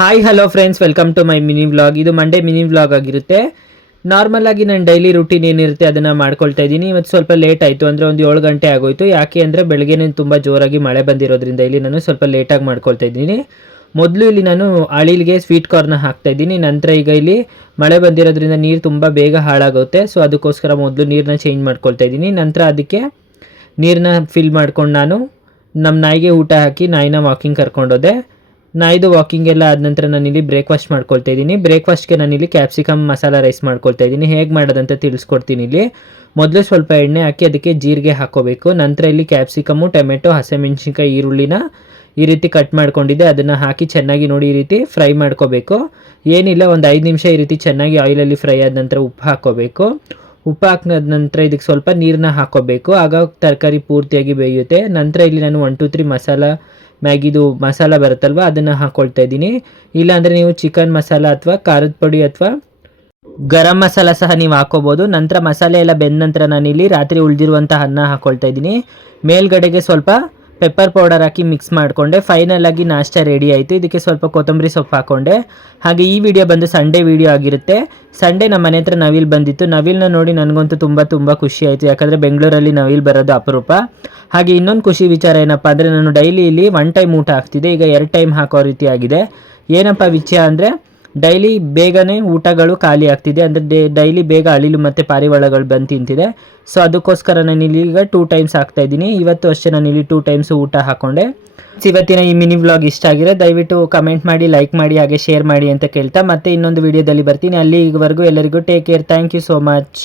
Hi hello friends, welcome to my mini vlog. ಇದು Monday mini vlog ಆಗಿರುತ್ತೆ. Normal ಆಗಿ ನಾನು ಡೈಲಿ ರೂಟೀನ್ ಏನಿರುತ್ತೆ ಅದನ್ನು ಮಾಡ್ಕೊಳ್ತಾ ಇದ್ದೀನಿ. ಇವತ್ತು ಸ್ವಲ್ಪ ಲೇಟ್ ಆಯಿತು, ಅಂದರೆ ಒಂದು 7 ಗಂಟೆ ಆಗೋಯಿತು. ಯಾಕೆ ಅಂದರೆ ಬೆಳಗ್ಗೆನೇ ತುಂಬ ಜೋರಾಗಿ ಮಳೆ ಬಂದಿರೋದ್ರಿಂದ ಇಲ್ಲಿ ನಾನು ಸ್ವಲ್ಪ ಲೇಟಾಗಿ ಮಾಡ್ಕೊಳ್ತಾ ಇದ್ದೀನಿ. ಮೊದಲು ಇಲ್ಲಿ ನಾನು ಅಳಿಲಿಗೆ ಸ್ವೀಟ್ ಕಾರ್ನ ಹಾಕ್ತಾ ಇದ್ದೀನಿ. ನಂತರ ಈಗ ಇಲ್ಲಿ ಮಳೆ ಬಂದಿರೋದ್ರಿಂದ ನೀರು ತುಂಬ ಬೇಗ ಹಾಳಾಗುತ್ತೆ. ಸೊ ಅದಕ್ಕೋಸ್ಕರ ಮೊದಲು ನೀರನ್ನ ಚೇಂಜ್ ಮಾಡ್ಕೊಳ್ತಾ ಇದ್ದೀನಿ. ನಂತರ ಅದಕ್ಕೆ ನೀರನ್ನ ಫಿಲ್ ಮಾಡ್ಕೊಂಡು ನಾನು ನಮ್ಮ ನಾಯಿಗೆ ಊಟ ಹಾಕಿ ನಾಯಿನ ವಾಕಿಂಗ್ ಕರ್ಕೊಂಡೋದೆ. ನಾಯಿದು ವಾಕಿಂಗ್ ಎಲ್ಲ ಆದ ನಂತರ ನಾನಿಲ್ಲಿ ಬ್ರೇಕ್ಫಾಸ್ಟ್ ಮಾಡ್ಕೊಳ್ತಾ ಇದ್ದೀನಿ. ಬ್ರೇಕ್ಫಾಸ್ಟ್ಗೆ ನಾನಿಲ್ಲಿ ಕ್ಯಾಪ್ಸಿಕಮ್ ಮಸಾಲ ರೈಸ್ ಮಾಡ್ಕೊಳ್ತಾ ಇದ್ದೀನಿ. ಹೇಗೆ ಮಾಡೋದಂತ ತಿಳಿಸ್ಕೊಡ್ತೀನಿ. ಇಲ್ಲಿ ಮೊದಲು ಸ್ವಲ್ಪ ಎಣ್ಣೆ ಹಾಕಿ ಅದಕ್ಕೆ ಜೀರಿಗೆ ಹಾಕೋಬೇಕು. ನಂತರ ಇಲ್ಲಿ ಕ್ಯಾಪ್ಸಿಕಮ್ಮು, ಟೊಮೆಟೊ, ಹಸಿಮೆಣ್ಸಿನ್ಕಾಯಿ, ಈರುಳ್ಳಿನ ಈ ರೀತಿ ಕಟ್ ಮಾಡ್ಕೊಂಡಿದ್ದೆ, ಅದನ್ನು ಹಾಕಿ ಚೆನ್ನಾಗಿ ನೋಡಿ ಈ ರೀತಿ ಫ್ರೈ ಮಾಡ್ಕೋಬೇಕು. ಏನಿಲ್ಲ, ಒಂದು 5 ನಿಮಿಷ ಈ ರೀತಿ ಚೆನ್ನಾಗಿ ಆಯಿಲಲ್ಲಿ ಫ್ರೈ ಆದ ನಂತರ ಉಪ್ಪು ಹಾಕ್ಕೋಬೇಕು. ಉಪ್ಪು ಹಾಕಿದ ನಂತರ ಇದಕ್ಕೆ ಸ್ವಲ್ಪ ನೀರನ್ನ ಹಾಕ್ಕೋಬೇಕು. ಆಗ ತರಕಾರಿ ಪೂರ್ತಿಯಾಗಿ ಬೇಯುತ್ತೆ. ನಂತರ ಇಲ್ಲಿ ನಾನು 1 2 3 ಮಸಾಲ ಮ್ಯಾಗಿದು ಮಸಾಲ ಬರುತ್ತಲ್ವ, ಅದನ್ನು ಹಾಕ್ಕೊಳ್ತಾ ಇದ್ದೀನಿ. ಇಲ್ಲಾಂದರೆ ನೀವು ಚಿಕನ್ ಮಸಾಲ ಅಥವಾ ಖಾರದ ಪುಡಿ ಅಥವಾ ಗರಂ ಮಸಾಲ ಸಹ ನೀವು ಹಾಕ್ಕೋಬೋದು. ನಂತರ ಮಸಾಲೆ ಎಲ್ಲ ಬೆಂದ ನಂತರ ನಾನಿಲ್ಲಿ ರಾತ್ರಿ ಉಳಿದಿರುವಂಥ ಅನ್ನ ಹಾಕ್ಕೊಳ್ತಾ ಇದ್ದೀನಿ. ಮೇಲ್ಗಡೆಗೆ ಸ್ವಲ್ಪ ಪೆಪ್ಪರ್ ಪೌಡರ್ ಹಾಕಿ ಮಿಕ್ಸ್ ಮಾಡಿಕೊಂಡೆ. ಫೈನಲ್ ಆಗಿ ನಾಷ್ಟ ರೆಡಿ ಆಯಿತು. ಇದಕ್ಕೆ ಸ್ವಲ್ಪ ಕೊತ್ತಂಬರಿ ಸೊಪ್ಪು ಹಾಕ್ಕೊಂಡೆ. ಹಾಗೆ ಈ ವಿಡಿಯೋ ಬಂದು ಸಂಡೇ ವಿಡಿಯೋ ಆಗಿರುತ್ತೆ. ಸಂಡೇ ನಮ್ಮ ಮನೆ ಹತ್ರ ನವಿಲು ಬಂದಿತ್ತು. ನವಿಲನ್ನ ನೋಡಿ ನನಗಂತೂ ತುಂಬ ಖುಷಿ ಆಯಿತು. ಯಾಕಂದರೆ ಬೆಂಗಳೂರಲ್ಲಿ ನವಿಲು ಬರೋದು ಅಪರೂಪ. ಹಾಗೆ ಇನ್ನೊಂದು ಖುಷಿ ವಿಚಾರ ಏನಪ್ಪ ಅಂದರೆ, ನಾನು ಡೈಲಿ ಇಲ್ಲಿ 1 ಟೈಮ್ ಊಟ ಹಾಕ್ತಿದ್ದೆ, ಈಗ 2 ಟೈಮ್ ಹಾಕೋ ರೀತಿ ಆಗಿದೆ. ಏನಪ್ಪ ವಿಷಯ ಅಂದರೆ, ಡೈಲಿ ಬೇಗನೆ ಊಟಗಳು ಖಾಲಿ ಆಗ್ತಿದೆ. ಅಂದರೆ ಡೈಲಿ ಬೇಗ ಅಳಿಲು ಮತ್ತು ಪಾರಿವಾಳಗಳು ಬಂದು ತಿಂತಿದೆ. ಸೊ ಅದಕ್ಕೋಸ್ಕರ ನಾನು ಇಲ್ಲಿ ಈಗ 2 ಟೈಮ್ಸ್ ಹಾಕ್ತಾ ಇದ್ದೀನಿ. ಇವತ್ತು ಅಷ್ಟೇ ನಾನು ಇಲ್ಲಿ 2 ಟೈಮ್ಸ್ ಊಟ ಹಾಕ್ಕೊಂಡೆ. ಇವತ್ತಿನ ಈ ಮಿನಿ ವ್ಲಾಗ್ ಇಷ್ಟ ಆಗಿದೆ, ದಯವಿಟ್ಟು ಕಮೆಂಟ್ ಮಾಡಿ, ಲೈಕ್ ಮಾಡಿ, ಹಾಗೆ ಶೇರ್ ಮಾಡಿ ಅಂತ ಕೇಳ್ತಾ ಮತ್ತೆ ಇನ್ನೊಂದು ವಿಡಿಯೋದಲ್ಲಿ ಬರ್ತೀನಿ. ಅಲ್ಲಿವರೆಗೂ ಎಲ್ಲರಿಗೂ take care. Thank you so much.